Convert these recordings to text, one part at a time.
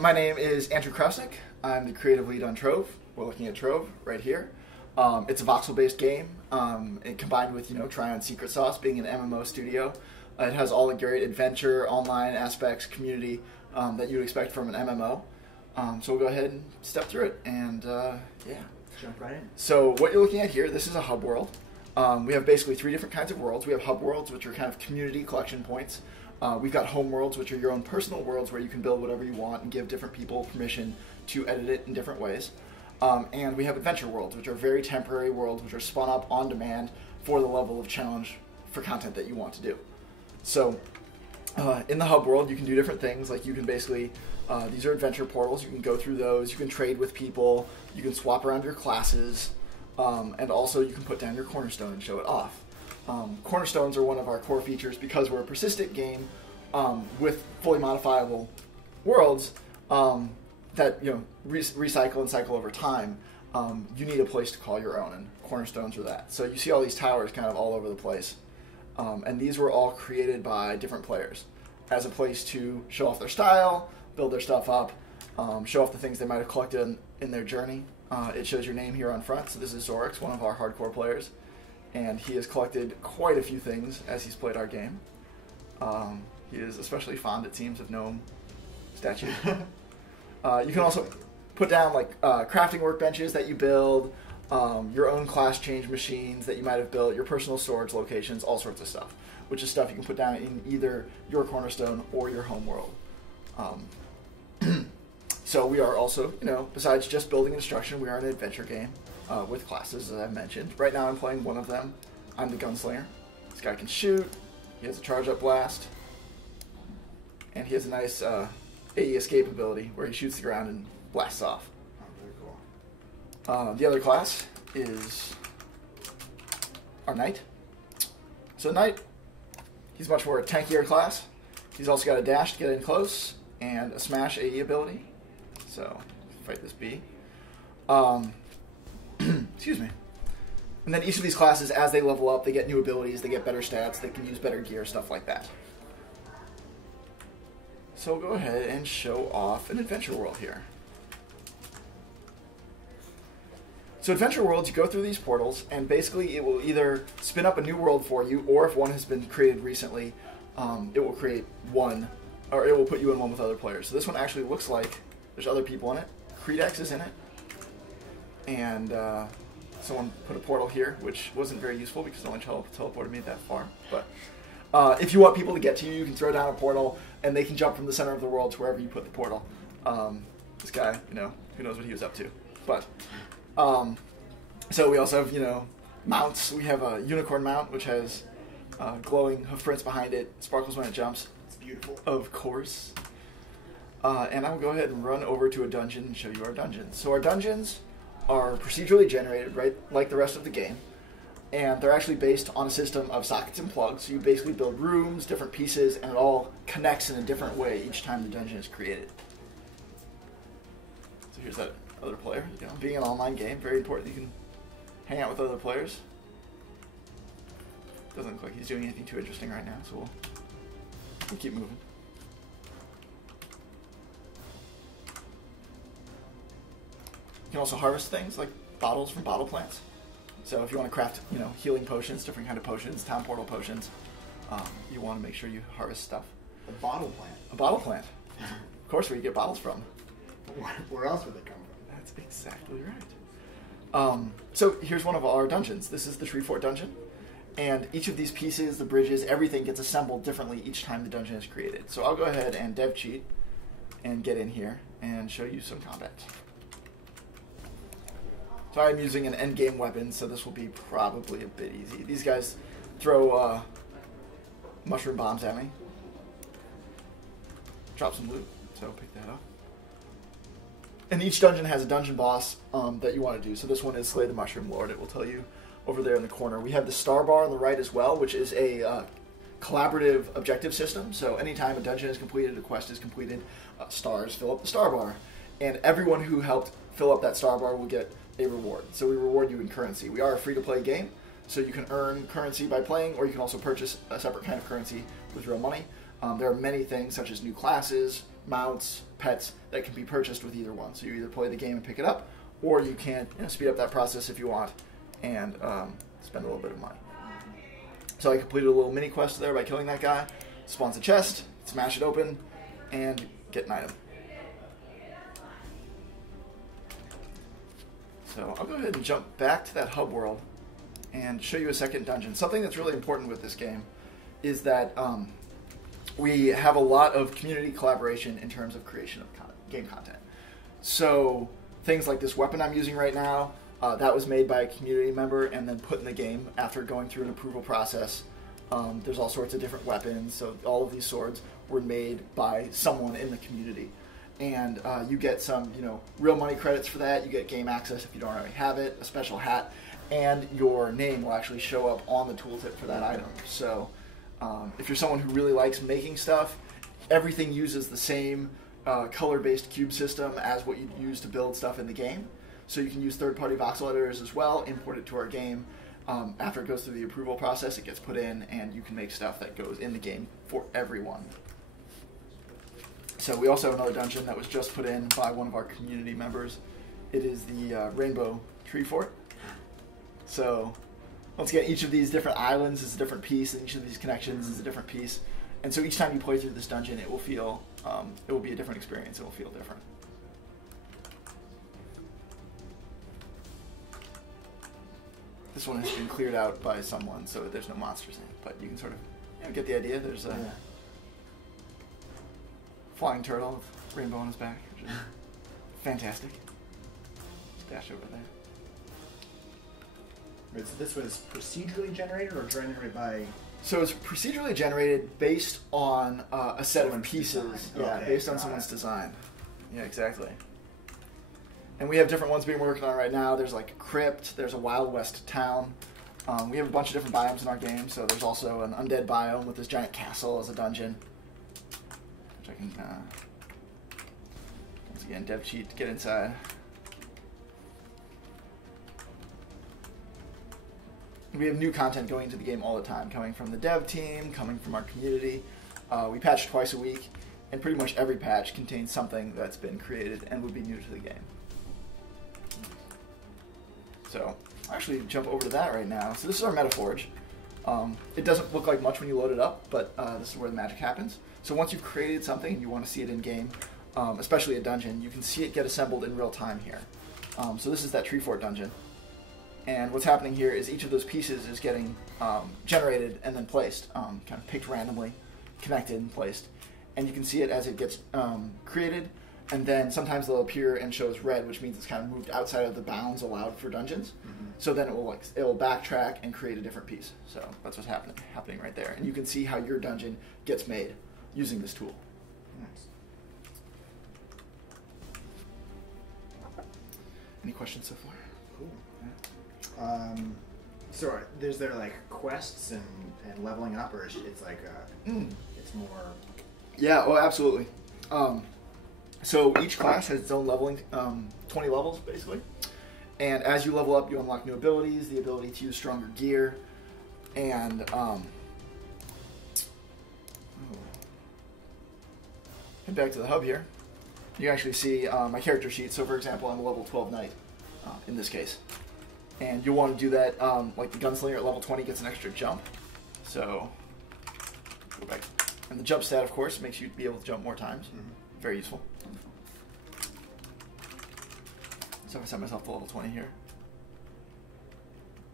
My name is Andrew Krausnick. I'm the creative lead on Trove. We're looking at Trove right here. It's a voxel-based game, and combined with Trion's secret sauce being an MMO studio. It has all the great adventure, online aspects, community that you'd expect from an MMO. So we'll go ahead and step through it, and yeah. Jump right in. So what you're looking at here, this is a hub world. We have basically three different kinds of worlds. We have hub worlds, which are kind of community collection points. We've got home worlds, which are your own personal worlds where you can build whatever you want and give different people permission to edit it in different ways. And we have adventure worlds, which are very temporary worlds, which are spun up on demand for the level of challenge for content that you want to do. So in the hub world, you can do different things. Like you can basically, these are adventure portals. You can go through those. You can trade with people. You can swap around your classes. And also you can put down your cornerstone and show it off. Cornerstones are one of our core features because we're a persistent game with fully modifiable worlds that recycle and cycle over time. You need a place to call your own, and cornerstones are that. So you see all these towers kind of all over the place, and these were all created by different players as a place to show off their style, build their stuff up, show off the things they might have collected in their journey. It shows your name here on front. So this is Zorix, one of our hardcore players. And he has collected quite a few things as he's played our game. He is especially fond, it seems, of gnome statues. You can also put down like crafting workbenches that you build, your own class change machines that you might have built, your personal storage locations, all sorts of stuff, which is stuff you can put down in either your cornerstone or your home world. So we are also, besides just building instruction, we are an adventure game. With classes, as I've mentioned. Right now I'm playing one of them. I'm the gunslinger. This guy can shoot. He has a charge-up blast. And he has a nice AE escape ability where he shoots the ground and blasts off. Oh, very cool. The other class is our knight. So knight, he's much more a tankier class. He's also got a dash to get in close and a smash AE ability. So, fight this bee. Excuse me. And then each of these classes, as they level up, they get new abilities, they get better stats, they can use better gear, stuff like that. So we'll go ahead and show off an adventure world here. So adventure worlds, you go through these portals, and basically it will either spin up a new world for you, or if one has been created recently, it will create one, or it will put you in one with other players. So this one actually looks like there's other people in it. Credex is in it. And someone put a portal here, which wasn't very useful because no one teleported me that far. But if you want people to get to you, you can throw down a portal, and they can jump from the center of the world to wherever you put the portal. This guy, who knows what he was up to. But so we also have, mounts. We have a unicorn mount, which has glowing hoof prints behind it, sparkles when it jumps. It's beautiful. Of course. And I'll go ahead and run over to a dungeon and show you our dungeons. So our dungeons are procedurally generated, right, like the rest of the game, and they're actually based on a system of sockets and plugs. So you basically build rooms, different pieces, and it all connects in a different way each time the dungeon is created. So here's that other player. Being an online game, very important. You can hang out with other players. Doesn't look like he's doing anything too interesting right now, so we'll keep moving. You can also harvest things like bottles from bottle plants. So if you want to craft, healing potions, different kind of potions, town portal potions, you want to make sure you harvest stuff. A bottle plant. A bottle plant. Of course, where you get bottles from. Where else would they come from? That's exactly right. So here's one of our dungeons. This is the Tree Fort dungeon. And each of these pieces, the bridges, everything gets assembled differently each time the dungeon is created. So I'll go ahead and dev cheat and get in here and show you some combat. So I'm using an endgame weapon, so this will be probably a bit easy. These guys throw mushroom bombs at me. Drop some loot, so pick that up. And each dungeon has a dungeon boss that you want to do. So this one is Slay the Mushroom Lord. It will tell you over there in the corner. We have the star bar on the right as well, which is a collaborative objective system. So anytime a dungeon is completed, a quest is completed, stars fill up the star bar. And everyone who helped fill up that star bar will get a reward. So we reward you in currency. We are a free-to-play game, so you can earn currency by playing, or you can also purchase a separate kind of currency with real money. There are many things, such as new classes, mounts, pets that can be purchased with either one. So you either play the game and pick it up, or you can speed up that process if you want and spend a little bit of money. So I completed a little mini quest there by killing that guy. Spawns a chest, smash it open, and get an item. So I'll go ahead and jump back to that hub world and show you a second dungeon. Something that's really important with this game is that we have a lot of community collaboration in terms of creation of game content. So things like this weapon I'm using right now, that was made by a community member and then put in the game after going through an approval process. There's all sorts of different weapons, so all of these swords were made by someone in the community. And you get some, real money credits for that. You get game access if you don't already have it, a special hat, and your name will actually show up on the tooltip for that item. So if you're someone who really likes making stuff, everything uses the same color-based cube system as what you'd use to build stuff in the game. So you can use third-party voxel editors as well, import it to our game. After it goes through the approval process, it gets put in, and you can make stuff that goes in the game for everyone. So we also have another dungeon that was just put in by one of our community members. It is the Rainbow Tree Fort. So once again, each of these different islands is a different piece, and each of these connections is a different piece. And so each time you play through this dungeon, it will feel, it will be a different experience. It will feel different. This one has been cleared out by someone, so there's no monsters in it. But you can sort of get the idea. There's a flying turtle with rainbow on his back, which is fantastic. Just dash over there. Right, so this was procedurally generated or generated by... So it's procedurally generated based on a set of pieces. Yeah, okay, based on someone's design. Yeah, exactly. And we have different ones being worked on right now. There's like a crypt, there's a Wild West town. We have a bunch of different biomes in our game, so there's also an undead biome with this giant castle as a dungeon. Which I can, once again, dev cheat to get inside. We have new content going into the game all the time, coming from the dev team, coming from our community. We patch twice a week, and pretty much every patch contains something that's been created and would be new to the game. So I'll actually jump over to that right now. So this is our Metaforge. It doesn't look like much when you load it up, but this is where the magic happens. So once you've created something and you want to see it in game, especially a dungeon, you can see it get assembled in real time here. So this is that Tree Fort dungeon. And what's happening here is each of those pieces is getting generated and then placed, kind of picked randomly, connected and placed. And you can see it as it gets created, and then sometimes they'll appear and show as red, which means it's kind of moved outside of the bounds allowed for dungeons. Mm-hmm. So then it will backtrack and create a different piece. So that's what's happening right there. And you can see how your dungeon gets made using this tool. Nice. Any questions so far? Cool. Yeah. So is there like quests and leveling up, or it's like it's more? Yeah, well, absolutely. So each class has its own leveling, 20 levels basically. And as you level up, you unlock new abilities, the ability to use stronger gear, and head back to the hub here. You actually see my character sheet. So for example, I'm a level 12 knight in this case. And you'll want to do that, like the gunslinger at level 20 gets an extra jump. So, go back. And the jump stat, of course, makes you be able to jump more times. Mm-hmm. Very useful. So if I set myself to level 20 here,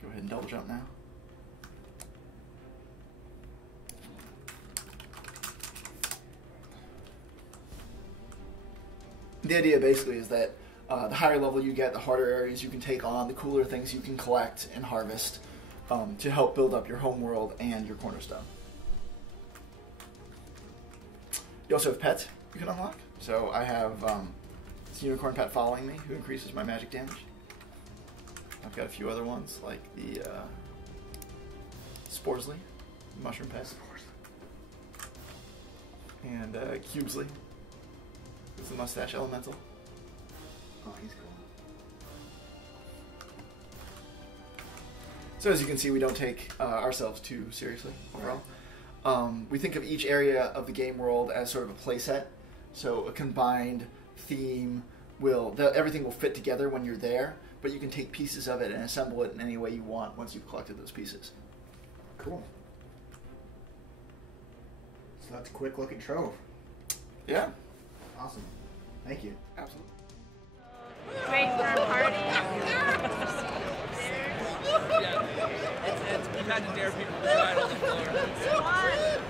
go ahead and double jump now. The idea basically is that the higher level you get, the harder areas you can take on, the cooler things you can collect and harvest to help build up your home world and your cornerstone. You also have pets you can unlock. So I have this unicorn pet following me who increases my magic damage. I've got a few other ones like the Sporsley, mushroom pet. And Cubesley, who's the mustache elemental. Oh, he's cool. So as you can see, we don't take ourselves too seriously overall. Right. We think of each area of the game world as sort of a playset. So a combined theme everything will fit together when you're there, but you can take pieces of it and assemble it in any way you want once you've collected those pieces. Cool. So that's a quick look at Trove. Yeah. Awesome. Thank you. Absolutely. Wait for a party. Yeah, we've had to dare people to ride on the floor. What?